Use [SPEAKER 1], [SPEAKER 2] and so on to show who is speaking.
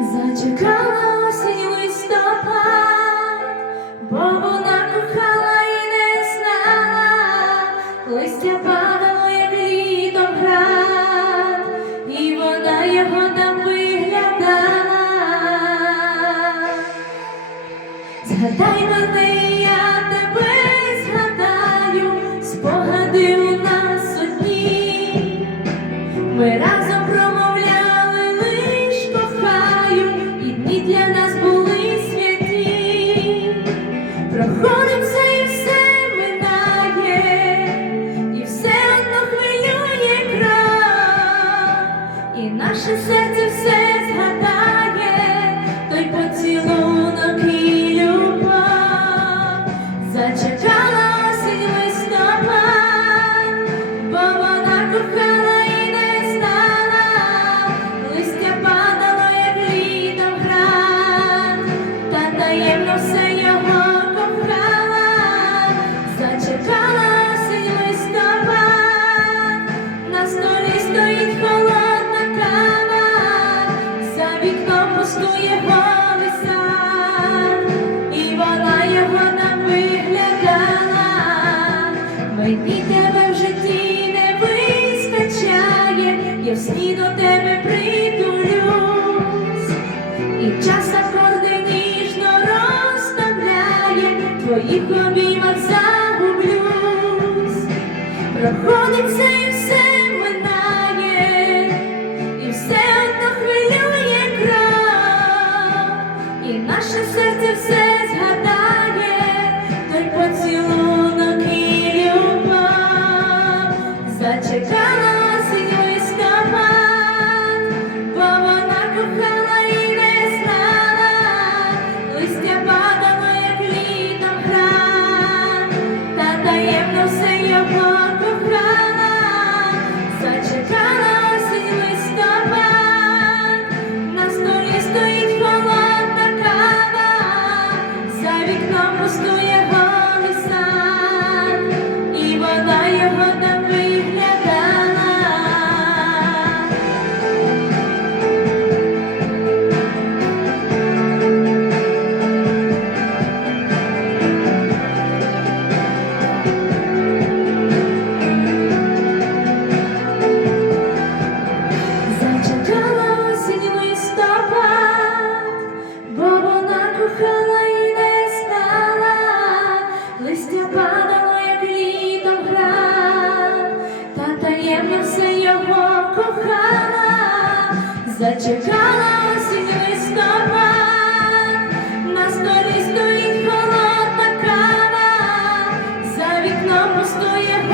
[SPEAKER 1] Зачекала осінь листопад, бо вона кохала і не знала, листя падало, як літом град, і вона його там виглядала. Згадай мене, я тебе згадаю, спогади у нас тебе в житті не вистачає, я в сні до тебе притулюсь, і час акорди ніжно розставляє, твоїх обіймах загублюсь. Проходить кохала і не знала, листя падало, як літом град, та таємно все його кохала, зачекала осінь листопад, на столі стоїть холодна кава, за вікном пустує